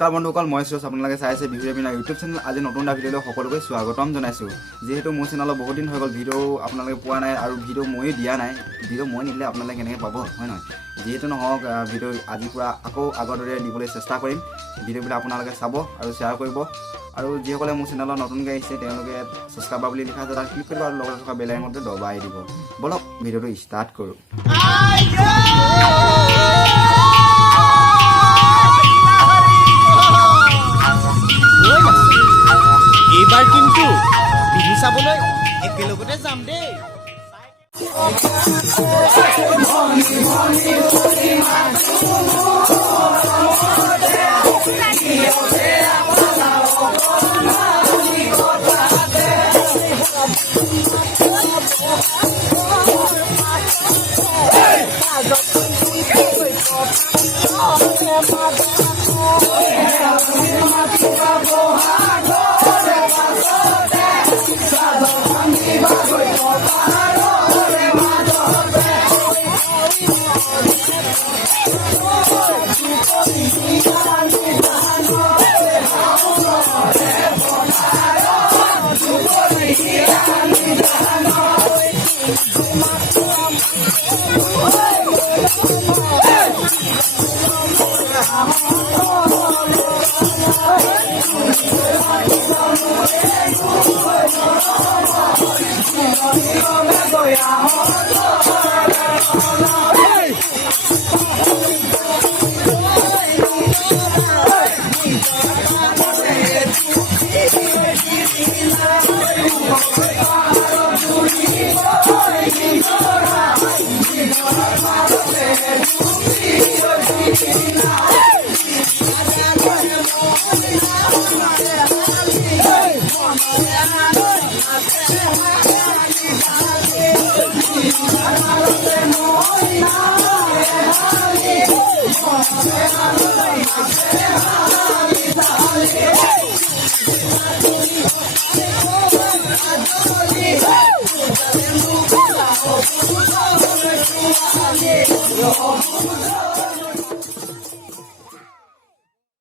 নমস্কাৰ বন্ধুসকল, মই সুৰেশ। আপোনালোকে চাই আছে ভিডিঅ' বিনা ইউটিউব চেনেল। আজি নতুন এটা ভিডিঅ'লৈ সকলোকে স্বাগতম জনাইছোঁ। যিহেতু মোৰ চেনেলত বহুত দিন হৈ গ'ল ভিডিঅ' আপোনালোকে পোৱা নাই আৰু ভিডিঅ' ময়ো দিয়া নাই। ভিডিঅ' মই নিদিলে আপোনালোকে কেনেকৈ পাব, হয় নহয়? যিহেতু নহওক ভিডিঅ' আজিৰ পৰা আকৌ আগৰ দৰে দিবলৈ চেষ্টা কৰিম। ভিডিঅ'বিলাক আপোনালোকে চাব আৰু শ্বেয়াৰ কৰিব। আৰু যিসকলে মোৰ চেনেলত নতুনকৈ আহিছে তেওঁলোকে ছাবস্ক্ৰাইবাৰ বুলি লিখা আছে তাত ক্লিক কৰিব আৰু লগত থকা বেল আইকনটো দবাই দিব। বলক ভিডিঅ'টো ষ্টাৰ্ট কৰোঁ। এইবাৰ কিন্তু বিহু চাবলৈ একেলগতে যাম দেই।